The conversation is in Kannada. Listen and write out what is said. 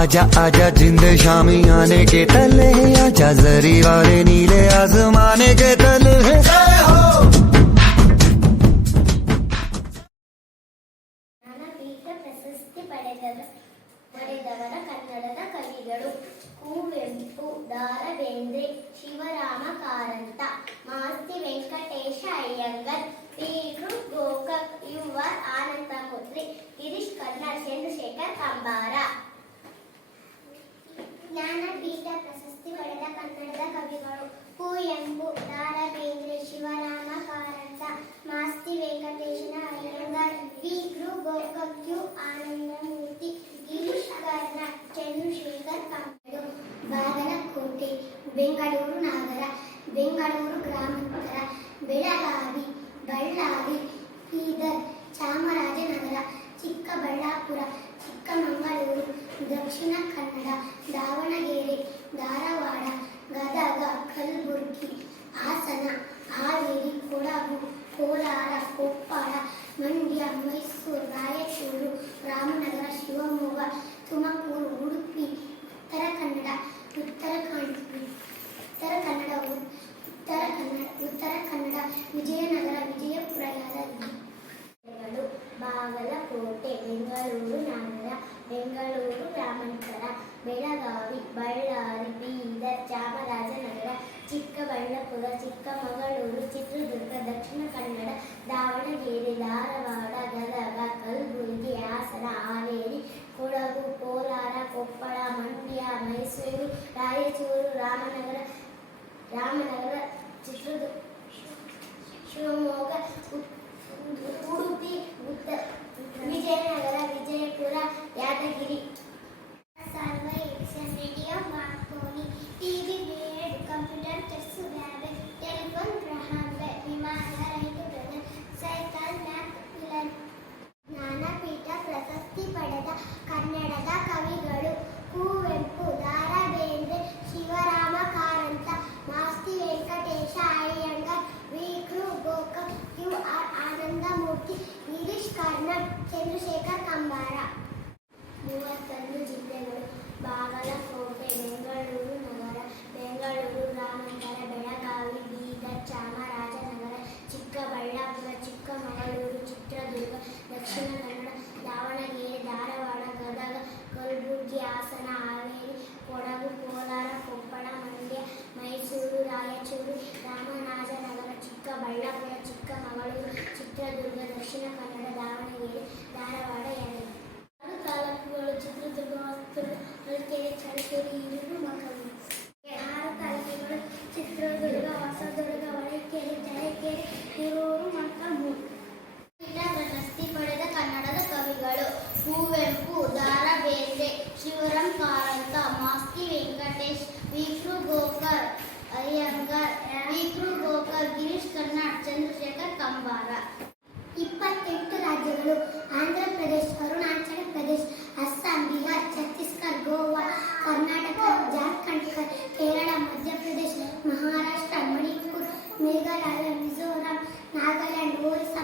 आजा आजा जिंद शामी आने के तले, आजा जरी वाले नीले आसमाने के तले। ಜ್ಞಾನಪೀಠ ಪ್ರಶಸ್ತಿ ಪಡೆದವರ ಕನ್ನಡದ ಕವಿಗಳು: ಕುವೆಂಪು, ದಾರಾ ಬೇಂದ್ರೆ, ಶಿವರಾಮ ಕಾರಂತ, ಮಾಸ್ತಿ ವೆಂಕಟೇಶ ಅಯ್ಯಂಗಾರ್, ಪಿ.ಕೃ. ಗೋಕಾಕ್, ಯು.ಆರ್. ಆನಂದಮೂರ್ತಿ, ಗಿರೀಶ್ ಕಾರ್ನಾಡ್, ಚಂದ್ರಶೇಖರ್ ಕಂಬಾರ. ಜ್ಞಾನಪೀಠ ಪ್ರಶಸ್ತಿ ಪಡೆದ ಕನ್ನಡದ ಕವಿಗಳು: ಕುವೆಂಪು, ದಾರಾ ಬೇಂದ್ರೆ, ಶಿವರಾಮ ಕಾರಂತ, ಮಾಸ್ತಿ ವೆಂಕಟೇಶ ಅಯ್ಯಂಗಾರ್, ಪಿ.ಕೃ. ಗೋಕಾಕ್, ಯು.ಆರ್. ಆನಂದಮೂರ್ತಿ, ಗಿರೀಶ್ ಕಾರ್ನಾಡ್, ಚಂದ್ರಶೇಖರ್ ಕಂಬಾರ. ಬಾಗಲಕೋಟೆ, ಬೆಂಗಳೂರು ನಗರ, ಬೆಂಗಳೂರು ಗ್ರಾಮಾಂತರ, ಬೆಳಗಾವಿ, ಬಳ್ಳಾರಿ, ಬೀದರ್, ಚಾಮರಾಜನಗರ, ಚಿಕ್ಕಬಳ್ಳಾಪುರ, ಚಿಕ್ಕಮಗಳೂರು, ದಕ್ಷಿಣ ಕನ್ನಡ, ದಾವಣಗೆರೆ, ಧಾರವಾಡ, ಗದಗ, ಕಲಬುರಗಿ, ಹಾಸನ, ಹಾವೇರಿ, ಕೊಡಗು, ಕೋಲಾರ, ಕೊಪ್ಪಳ, ಮಂಡ್ಯ, ಮೈಸೂರು, ರಾಯಚೂರು, ರಾಮನಗರ, ಶಿವಮೊಗ್ಗ, ತುಮಕೂರು, ಉಡುಪಿ, ಉತ್ತರ ಕನ್ನಡ, ವಿಜಯನಗರ, ವಿಜಯಪುರ, ಯಾದಗಿರಿ. ಬಾಗಲಕೋಟೆ, ಬೆಂಗಳೂರು ನಗರ, ಬೆಂಗಳೂರು ಗ್ರಾಮಾಂತರ, ಬೆಳಗಾವಿ, ಬಳ್ಳಾರಿ, ಬೀದರ್, ಚಾಮರಾಜನಗರ, ಚಿಕ್ಕಬಳ್ಳಾಪುರ, ಚಿಕ್ಕಮಗಳೂರು, ಚಿತ್ರದುರ್ಗ, ದಕ್ಷಿಣ ಕನ್ನಡ, ದಾವಣಗೆರೆ, ಧಾರವಾಡ, ಗದಗ, ಕಲಬುರಗಿ, ಹಾಸನ, ಹಾವೇರಿ, ಕೊಡಗು, ಕೋಲಾರ, ಕೊಪ್ಪಳ, ಮಂಡ್ಯ, ಮೈಸೂರು, ರಾಯಚೂರು, ರಾಮನಗರ, ಚಿತ್ರದುರ್ಗ, ಶಿವಮೊಗ್ಗ, ಉಡುಪಿ, ವಿಜಯನಗರ, ವಿಜಯಪುರ, ಯಾದಗಿರಿ. ಸರ್ವೈಸನ್, radio, Marconi, TV, Baird, computer, chess, lab, telephone, Graham Bell, ವಿಮಾನ, rail, cycle, map, pillar. Jnanpith ಪ್ರಶಸ್ತಿ ಪಡೆದ ಕನ್ನಡದ ಕವಿಗಳು: ಕುವೆಂಪು, ದಾರಾ ಬೇಂದ್ರೆ, ಶಿವರಾಮ ಕಾರಂತ, ಮಾಸ್ತಿ ವೆಂಕಟೇಶ ಅಯ್ಯಂಗಾರ್, ಪಿ.ಕೃ. ಗೋಕಾಕ್, ಯು.ಆರ್. ಆನಂದಮೂರ್ತಿ, ಗಿರೀಶ್ ಕಾರ್ನಾಡ್, ಚಂದ್ರಶೇಖರ್ ಕಂಬಾರ. 31 ಜಿಲ್ಲೆಗಳು: ಬಾಗಲಕೋಟೆ, ಬೆಂಗಳೂರು ನಗರ, ಬೆಂಗಳೂರು ಗ್ರಾಮಾಂತರ, ಬೆಳಗಾವಿ, ಬೀದರ್, ಚಾಮರಾಜನಗರ, ಚಿಕ್ಕಬಳ್ಳಾಪುರ, ಚಿಕ್ಕಮಗಳೂರು, ಚಿತ್ರದುರ್ಗ, ದಕ್ಷಿಣ ಕನ್ನಡ, ದಾವಣಗೆರೆ, ಧಾರವಾಡ, ಗದಗ, ಕಲಬುರಗಿ, ಹಾಸನ, ಹಾವೇರಿ, ಕೊಡಗು, ಕೋಲಾರ, ಕೊಪ್ಪಳ, ಮಂಡ್ಯ, ಮೈಸೂರು, ರಾಯಚೂರು, ರಾಮರಾಜನಗರ, ಚಿಕ್ಕಬಳ್ಳಾಪುರ, ಚಿಕ್ಕಮಗಳೂರು, ಚಿತ್ರದುರ್ಗ, ದಕ್ಷಿಣ ಕನ್ನಡ, ದಾವಣಗೆರೆ, ಧಾರವಾಡ, ಯಾದಗಿರಿ. ತಾಲೂಕುಗಳು: ಚಿತ್ರದುರ್ಗ, ಹೊಸದುರ್ಗ, ಹೊಳಲ್ಕೆರೆ, ಚಳ್ಳಕೆರೆ, ಹಿರಿಯೂರು, ಮಕನೂರು. 6 ತಾಲೂಕುಗಳು: ಚಿತ್ರದುರ್ಗ, ಹೊಸದುರ್ಗ, ಹೊಳಲ್ಕೆರೆ, ಚಳ್ಳಕೆರೆ, ಹಿರಿಯೂರು, ಮಕನೂರು. ಪ್ರಶಸ್ತಿ ಪಡೆದ ಕನ್ನಡದ ಕವಿಗಳು: ಕುವೆಂಪು, ದಾರಾ ಬೇಂದ್ರೆ, ಶಿವರಾಮ ಕಾರಂತ, ಮಾಸ್ತಿ ವೆಂಕಟೇಶ್, ಪಿ.ಕೃ. ಗೋಕಾಕ್, ಅಯ್ಯಂಗಾರ್, ಪಿ.ಕೃ. ಗೋಕಾಕ್, ಗಿರೀಶ್ ಕಾರ್ನಾಡ್, ಚಂದ್ರಶೇಖರ್ ಕಂಬಾರ. 28 ರಾಜ್ಯಗಳು: ಆಂಧ್ರ ಪ್ರದೇಶ, ಅರುಣಾಚಲ ಪ್ರದೇಶ, ಅಸ್ಸಾಂ, ಬಿಹಾರ್, ಛತ್ತೀಸ್ಗಢ, ಗೋವಾ, ಕರ್ನಾಟಕ, ಜಾರ್ಖಂಡ್, ಕೇರಳ, ಮಧ್ಯಪ್ರದೇಶ, ಮಹಾರಾಷ್ಟ್ರ, ಮಣಿಪುರ, ಮೇಘಾಲಯ, ಮಿಜೋರಾಂ, ನಾಗಾಲ್ಯಾಂಡ್, ಒರಿಸ್ಸಾ,